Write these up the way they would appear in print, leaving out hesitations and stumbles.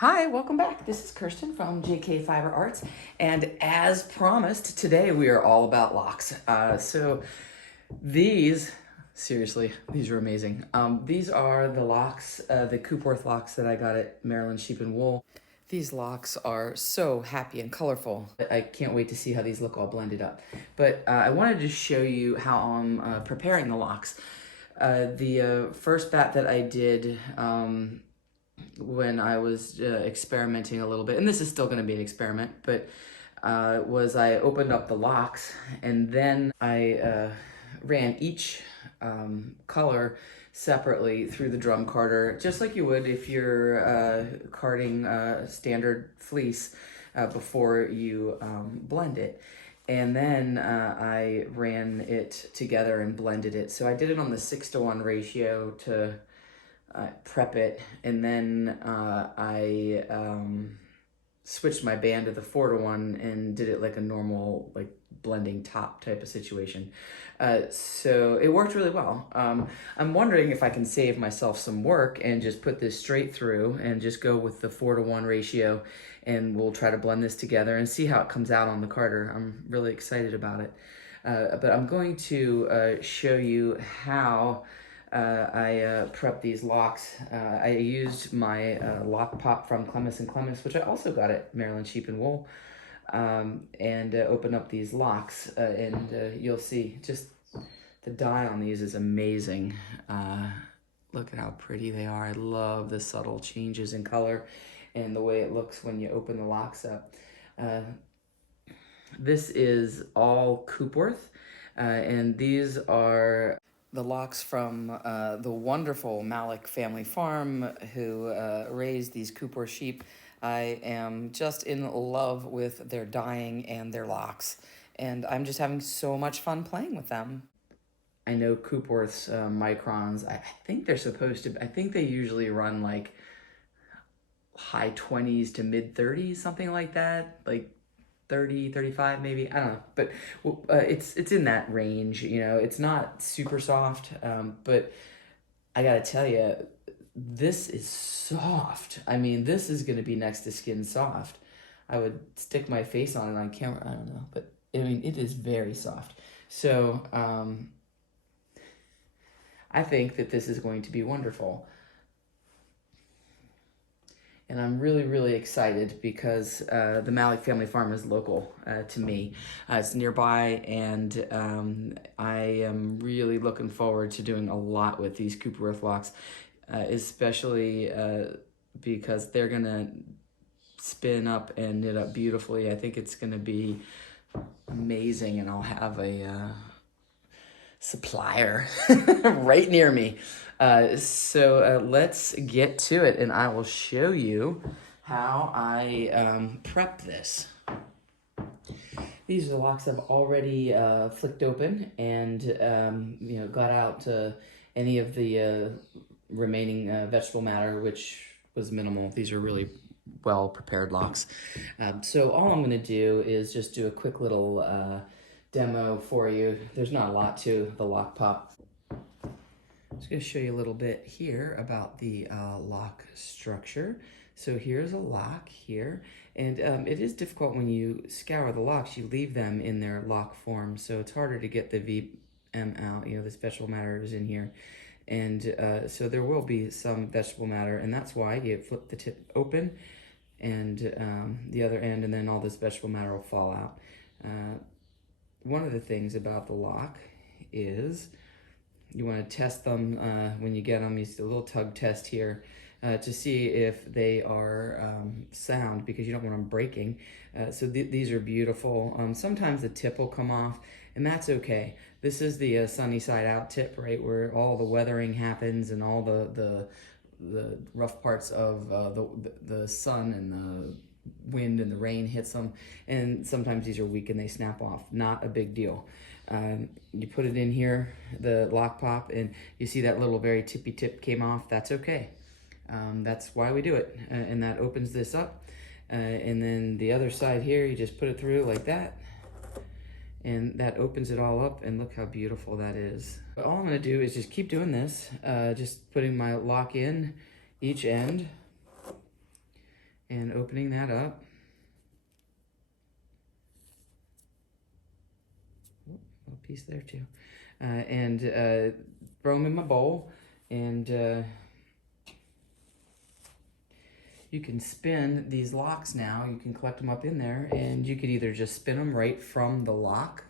Hi, welcome back. This is Kirsten from JK Fiber Arts, and as promised, today we are all about locks. These, seriously, these are amazing. These are the locks, the Coopworth locks that I got at Maryland Sheep and Wool. These locks are so happy and colorful. I can't wait to see how these look all blended up. But I wanted to show you how I'm preparing the locks. The first bat that I did when I was experimenting a little bit, and this is still going to be an experiment, but was I opened up the locks and then I ran each color separately through the drum carder, just like you would if you're carding standard fleece before you blend it. And then I ran it together and blended it. So I did it on the 6:1 ratio to prep it, and then I switched my band to the 4:1 and did it like a normal like blending top type of situation. So it worked really well. I'm wondering if I can save myself some work and just put this straight through and just go with the 4:1 ratio, and we'll try to blend this together and see how it comes out on the carder. I'm really excited about it. But I'm going to show you how I prepped these locks. I used my lock pop from Clemmis & Clemmis, which I also got at Maryland Sheep and Wool, and open up these locks, and you'll see just the dye on these is amazing. Look at how pretty they are. I love the subtle changes in color and the way it looks when you open the locks up. This is all Coopworth, and these are the locks from the wonderful Malik family farm who raised these Coopworth sheep. I am just in love with their dyeing and their locks, and I'm just having so much fun playing with them. I know Coopworth's microns, I think they're supposed to, I think they usually run like high 20s to mid 30s, something like that, like 30, 35 maybe, I don't know, but it's in that range. You know, it's not super soft, but I gotta tell you, this is soft. I mean, this is gonna be next to skin soft. I would stick my face on it on camera, I don't know, but I mean, it is very soft. So I think that this is going to be wonderful. And I'm really, really excited because the Malik family farm is local to me. It's nearby, and I am really looking forward to doing a lot with these Coopworth locks, especially because they're going to spin up and knit up beautifully. I think it's going to be amazing, and I'll have a supplier right near me. So let's get to it, and I will show you how I prep this. These are the locks I've already flicked open and got out any of the remaining vegetable matter, which was minimal. These are really well prepared locks. So all I'm going to do is just do a quick little demo for you. There's not a lot to the lock pop. I'm just going to show you a little bit here about the lock structure. So here's a lock here, and it is difficult when you scour the locks. You leave them in their lock form, so it's harder to get the VM out. You know, this vegetable matter is in here, and so there will be some vegetable matter, and that's why you flip the tip open and the other end, and then all this vegetable matter will fall out. One of the things about the lock is you want to test them when you get them. You see a little tug test here to see if they are sound, because you don't want them breaking. So these are beautiful. Sometimes the tip will come off, and that's okay. This is the sunny side out tip, right, where all the weathering happens and all the rough parts of the sun and the wind and the rain hits them, and sometimes these are weak and they snap off. Not a big deal. You put it in here, the lock pop, and you see that little very tippy tip came off. That's okay. That's why we do it, and that opens this up. And then the other side here, you just put it through like that, and that opens it all up, and look how beautiful that is. But all I'm going to do is just keep doing this, just putting my lock in each end, and opening that up. Oh, a little piece there too. And throw them in my bowl, and you can spin these locks now. You can collect them up in there, and you could either just spin them right from the lock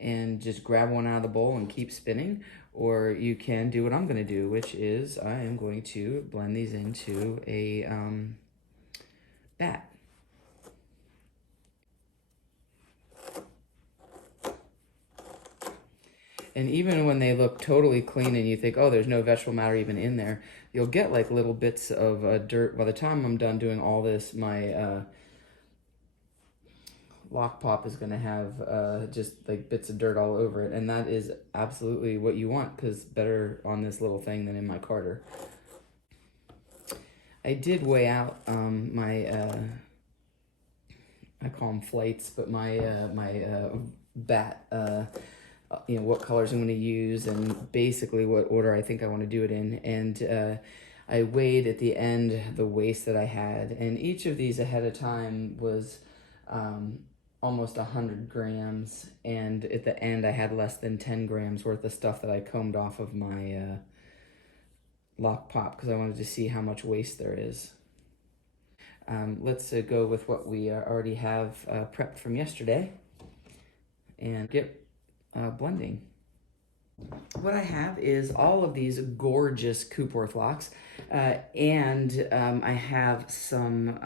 and just grab one out of the bowl and keep spinning, or you can do what I'm going to do, which is I am going to blend these into a Batt. And even when they look totally clean and you think, oh, there's no vegetable matter even in there, you'll get like little bits of dirt. By the time I'm done doing all this, my lock pop is going to have just like bits of dirt all over it. And that is absolutely what you want, because better on this little thing than in my carter. I did weigh out my, I call them flights, but my Batt, what colors I'm going to use and basically what order I think I want to do it in. And I weighed at the end the waste that I had, and each of these ahead of time was almost 100 grams, and at the end I had less than 10 grams worth of stuff that I combed off of my lock pop because I wanted to see how much waste there is. Let's go with what we already have prepped from yesterday and get blending. What I have is all of these gorgeous Coopworth locks, and I have some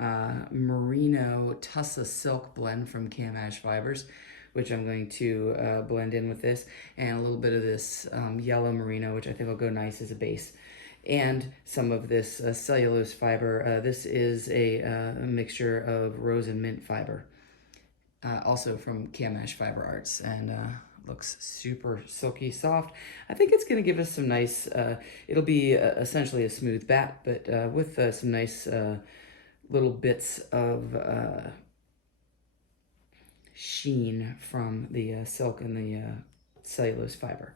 merino tussa silk blend from Camash Fibers, which I'm going to blend in with this, and a little bit of this yellow merino, which I think will go nice as a base, and some of this cellulose fiber. This is a mixture of rose and mint fiber, also from Camash Fiber Arts, and looks super silky soft. I think it's going to give us some nice, it'll be essentially a smooth Batt, but with some nice little bits of sheen from the silk and the cellulose fiber.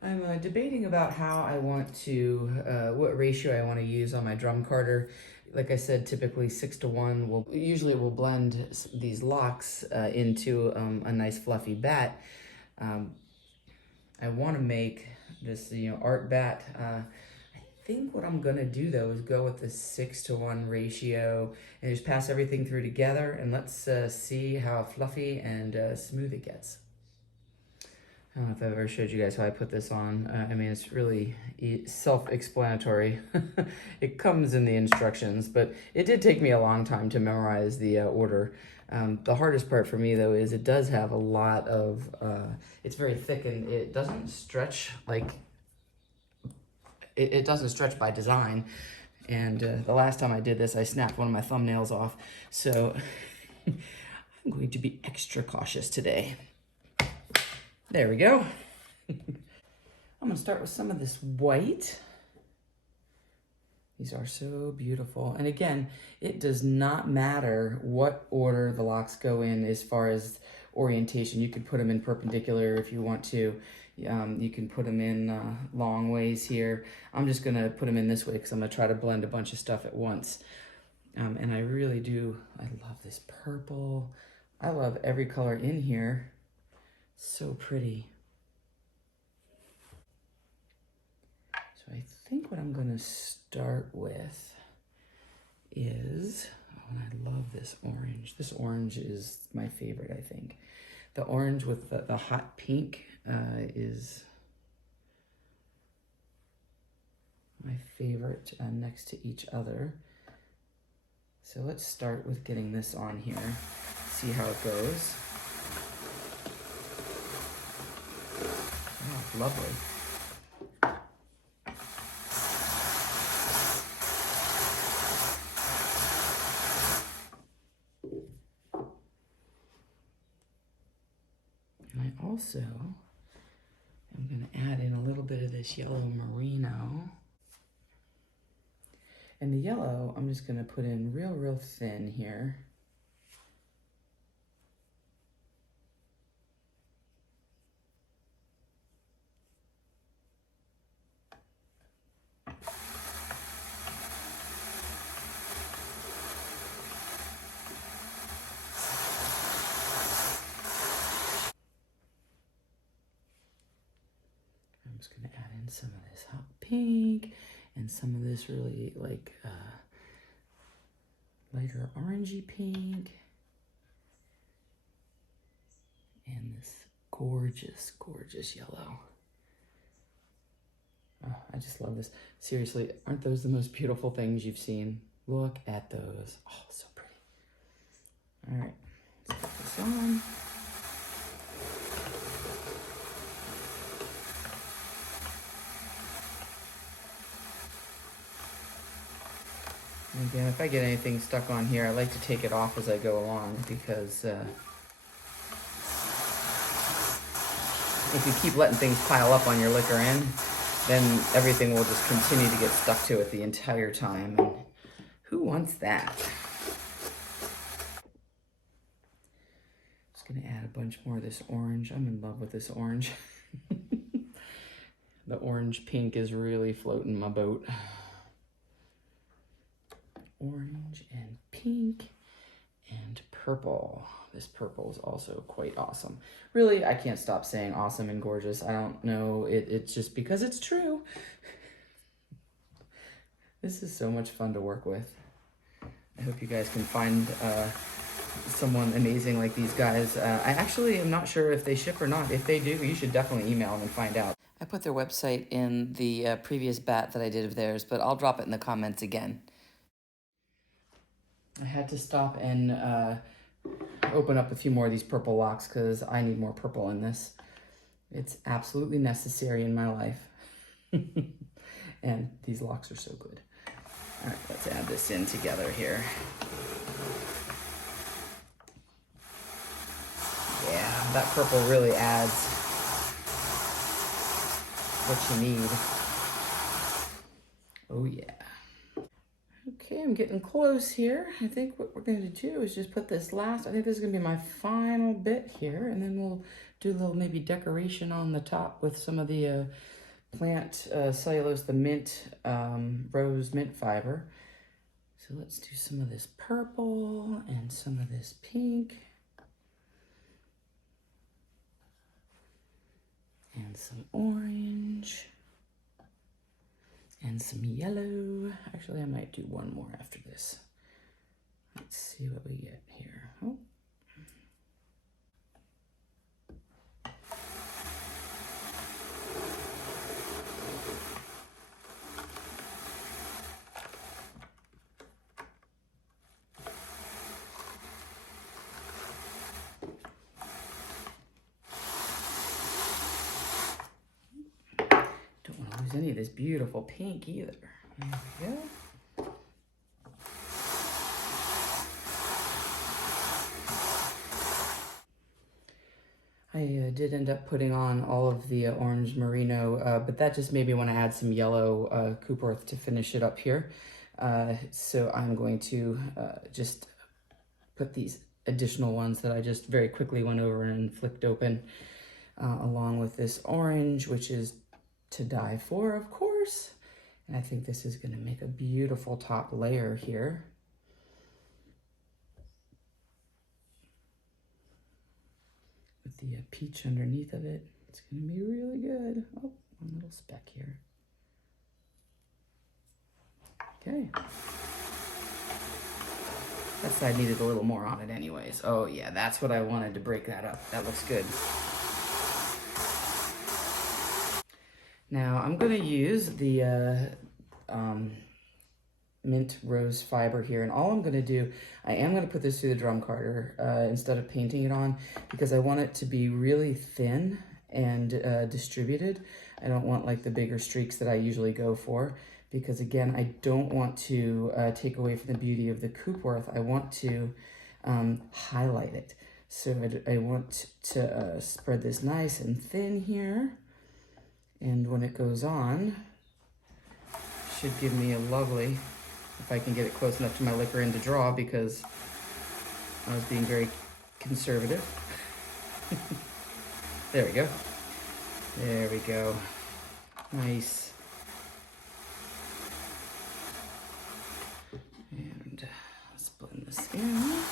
I'm debating about how I want to, what ratio I want to use on my drum carter. Like I said, typically 6-to-1. We'll blend these locks into a nice fluffy Batt. I want to make this, art Batt. I think what I'm gonna do though is go with the 6-to-1 ratio and just pass everything through together, and let's see how fluffy and smooth it gets. I don't know if I've ever showed you guys how I put this on. I mean, it's really self-explanatory. It comes in the instructions, but it did take me a long time to memorize the order. The hardest part for me, though, is it does have a lot of, it's very thick and it doesn't stretch like, it doesn't stretch by design. And the last time I did this, I snapped one of my thumbnails off. So I'm going to be extra cautious today. There we go. I'm gonna start with some of this white. These are so beautiful. And again, it does not matter what order the locks go in as far as orientation. You could put them in perpendicular if you want to. You can put them in long ways here. I'm just gonna put them in this way because I'm gonna try to blend a bunch of stuff at once. And I really do, I love this purple. I love every color in here. So pretty. So I think what I'm gonna start with is, oh, I love this orange. This orange is my favorite, I think. The orange with the hot pink is my favorite next to each other. So let's start with getting this on here, see how it goes. Oh, lovely. And I also am going to add in a little bit of this yellow merino. And the yellow, I'm just going to put in real thin here. I'm just gonna add in some of this hot pink and some of this really like lighter orangey pink. And this gorgeous, gorgeous yellow. Oh, I just love this. Seriously, aren't those the most beautiful things you've seen? Look at those. Oh, so pretty. All right, let's put this on. And again, if I get anything stuck on here, I like to take it off as I go along because if you keep letting things pile up on your liquor end, then everything will just continue to get stuck to it the entire time. And who wants that? Just gonna add a bunch more of this orange. I'm in love with this orange. The orange pink is really floating my boat. Orange and pink and purple. This purple is also quite awesome. Really, I can't stop saying awesome and gorgeous. I don't know, it's just because it's true. This is so much fun to work with. I hope you guys can find someone amazing like these guys. I actually am not sure if they ship or not. If they do, you should definitely email them and find out. I put their website in the previous bat that I did of theirs, but I'll drop it in the comments again. I had to stop and open up a few more of these purple locks because I need more purple in this. It's absolutely necessary in my life. And these locks are so good. All right, let's add this in together here. Yeah, that purple really adds what you need. Oh yeah. Okay, I'm getting close here. I think what we're going to do is just put this last, I think this is going to be my final bit here, and then we'll do a little maybe decoration on the top with some of the plant cellulose, the mint, rose mint fiber. So let's do some of this purple and some of this pink. And some orange. And some yellow. Actually, I might do one more after this. Let's see what we get here. Oh. Don't want to lose any of this beautiful pink either. There we go. I did end up putting on all of the orange merino, but that just made me want to add some yellow Coopworth to finish it up here. So I'm going to just put these additional ones that I just very quickly went over and flicked open, along with this orange, which is to die for, of course. And I think this is going to make a beautiful top layer here. With the peach underneath of it. It's going to be really good. Oh, one little speck here. Okay. That side needed a little more on it anyways. Oh yeah, that's what I wanted to break that up. That looks good. Now I'm going to use the mint rose fiber here, and all I'm going to do, I am going to put this through the drum carder instead of painting it on, because I want it to be really thin and distributed. I don't want like the bigger streaks that I usually go for, because again, I don't want to take away from the beauty of the Coopworth. I want to highlight it. So I want to spread this nice and thin here, and when it goes on, should give me a lovely, if I can get it close enough to my liquor end to draw, because I was being very conservative. There we go. There we go. Nice. And let's blend this in.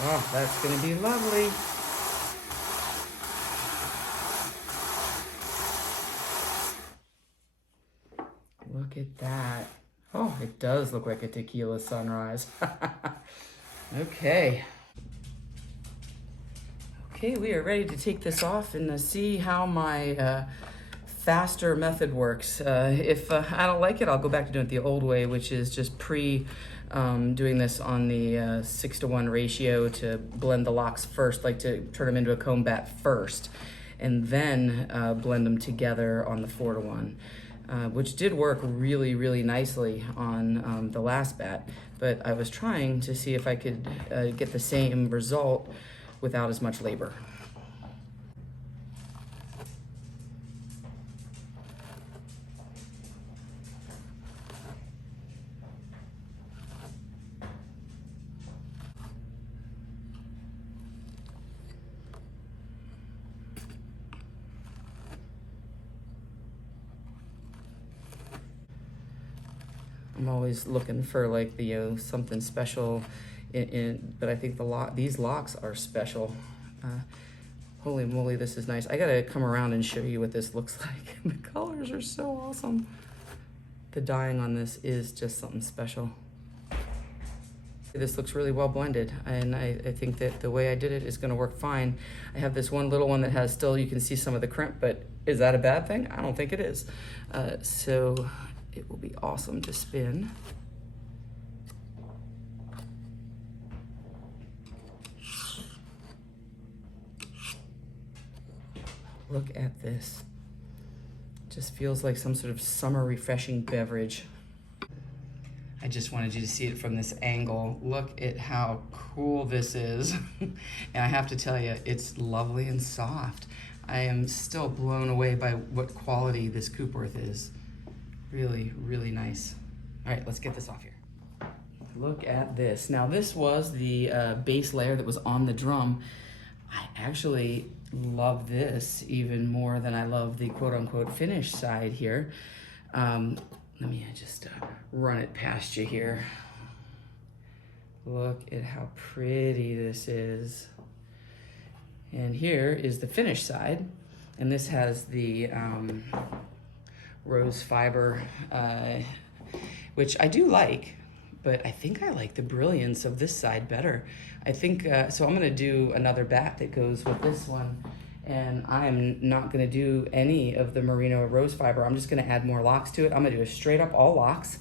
Oh, that's gonna be lovely. Look at that. Oh, it does look like a tequila sunrise. Okay. Okay, we are ready to take this off and see how my faster method works. If I don't like it, I'll go back to doing it the old way, which is just doing this on the 6-to-1 ratio to blend the locks first, like to turn them into a comb bat first, and then blend them together on the 4-to-1. Which did work really, really nicely on the last bat, but I was trying to see if I could get the same result without as much labor. I'm always looking for like the something special but I think these locks are special. Holy moly, this is nice. I gotta come around and show you what this looks like. The colors are so awesome. The dyeing on this is just something special. This looks really well blended, and I think that the way I did it is gonna work fine. I have this one little one that has still, you can see some of the crimp, but is that a bad thing? I don't think it is. So it will be awesome to spin. Look at this. Just feels like some sort of summer refreshing beverage. I just wanted you to see it from this angle. Look at how cool this is. And I have to tell you, it's lovely and soft. I am still blown away by what quality this Coopworth is. Really, really nice. All right, let's get this off here. Look at this. Now this was the base layer that was on the drum. I actually love this even more than I love the quote-unquote finish side here. Let me just run it past you here. Look at how pretty this is. And here is the finish side. And this has the rose fiber, which I do like, but I think I like the brilliance of this side better. I think, so I'm gonna do another bat that goes with this one, and I'm not gonna do any of the merino rose fiber. I'm just gonna add more locks to it. I'm gonna do a straight up all locks.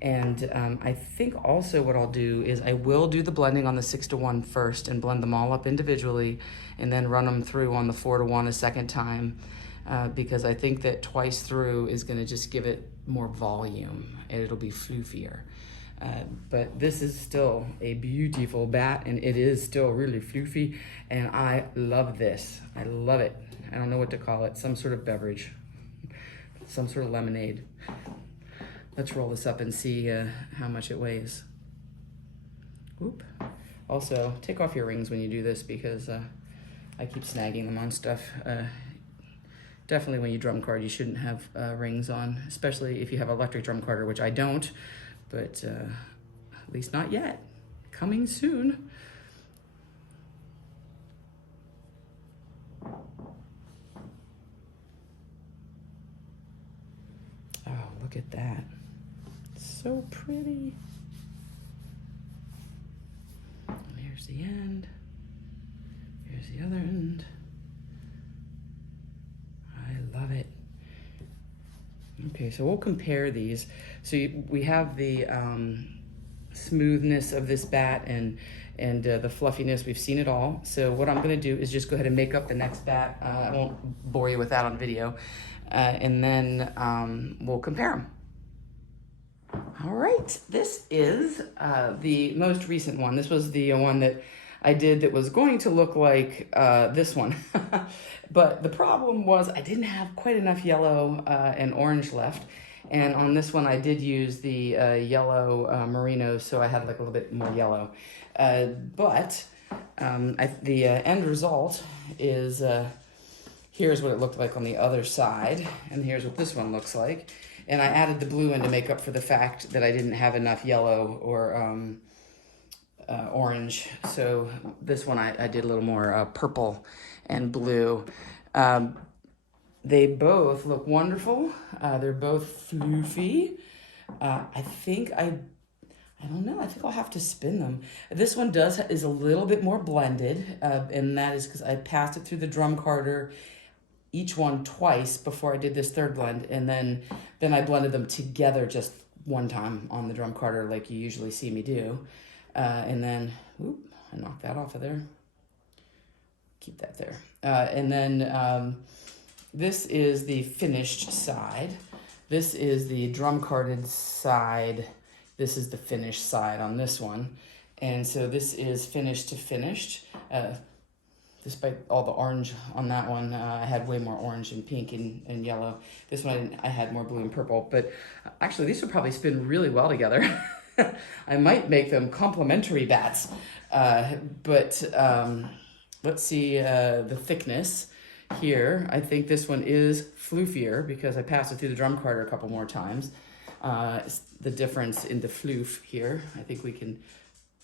And I think also what I'll do is I will do the blending on the 6-to-1 first and blend them all up individually, and then run them through on the 4-to-1 a second time, because I think that twice through is gonna just give it more volume and it'll be floofier. But this is still a beautiful bat, and it is still really floofy, and I love this. I love it. I don't know what to call it. Some sort of beverage, some sort of lemonade. Let's roll this up and see how much it weighs. Oop. Also, take off your rings when you do this, because I keep snagging them on stuff. Definitely when you drum card, you shouldn't have rings on, especially if you have electric drum carder, which I don't, but at least not yet. Coming soon. Oh, look at that. So pretty. And here's the end. Here's the other end. I love it. Okay, so we'll compare these. So we have the smoothness of this bat and the fluffiness. We've seen it all. So what I'm gonna do is just go ahead and make up the next bat. I won't bore you with that on video. And then we'll compare them. All right, this is the most recent one. This was the one that I did that was going to look like this one. But the problem was I didn't have quite enough yellow and orange left. And on this one, I did use the yellow merino, so I had like a little bit more yellow. But the end result is, here's what it looked like on the other side, and here's what this one looks like. And I added the blue in to make up for the fact that I didn't have enough yellow or orange. So this one I did a little more purple and blue. They both look wonderful. They're both floofy. I don't know. I think I'll have to spin them. This one is a little bit more blended, and that is because I passed it through the drum carder, each one twice before I did this third blend, and then I blended them together just one time on the drum carder, like you usually see me do, and then I knocked that off of there. Keep that there, and then this is the finished side. This is the drum carded side. This is the finished side on this one. And so this is finished to finished. Despite all the orange on that one, I had way more orange and pink and yellow. This one I had more blue and purple, but actually these would probably spin really well together. I might make them complementary bats. But let's see the thickness here. I think this one is floofier because I passed it through the drum carder a couple more times. The difference in the floof here, I think we can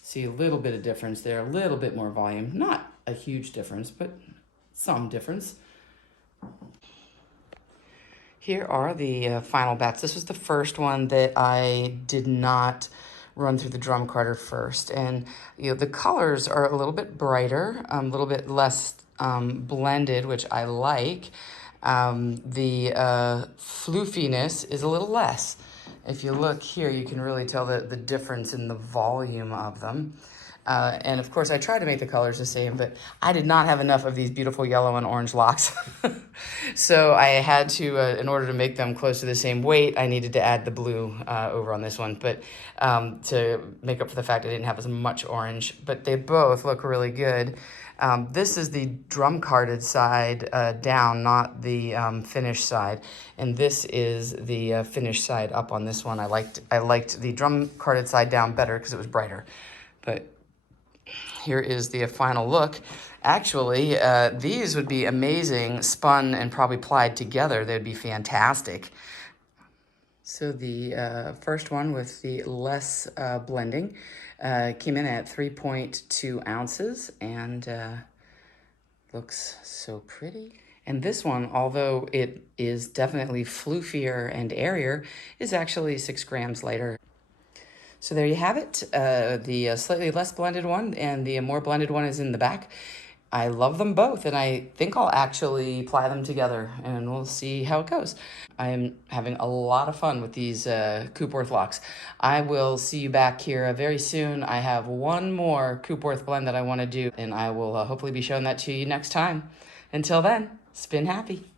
see a little bit of difference there, a little bit more volume. Not a huge difference, but some difference. Here are the final bats. This was the first one that I did not run through the drum carder first. And the colors are a little bit brighter, a little bit less blended, which I like. The floofiness is a little less. If you look here, you can really tell the difference in the volume of them. And of course, I tried to make the colors the same, but I did not have enough of these beautiful yellow and orange locks. So I had to, in order to make them close to the same weight, I needed to add the blue over on this one, but to make up for the fact I didn't have as much orange. But they both look really good. This is the drum carded side down, not the finished side. And this is the finished side up on this one. I liked the drum carded side down better because it was brighter. But here is the final look. Actually, these would be amazing spun and probably plied together. They'd be fantastic. So the first one with the less blending came in at 3.2 ounces and looks so pretty. And this one, although it is definitely floofier and airier, is actually 6 grams lighter. So there you have it. The slightly less blended one and the more blended one is in the back. I love them both, and I think I'll actually ply them together, and we'll see how it goes. I am having a lot of fun with these Coopworth locks. I will see you back here very soon. I have one more Coopworth blend that I want to do, and I will hopefully be showing that to you next time. Until then, spin happy.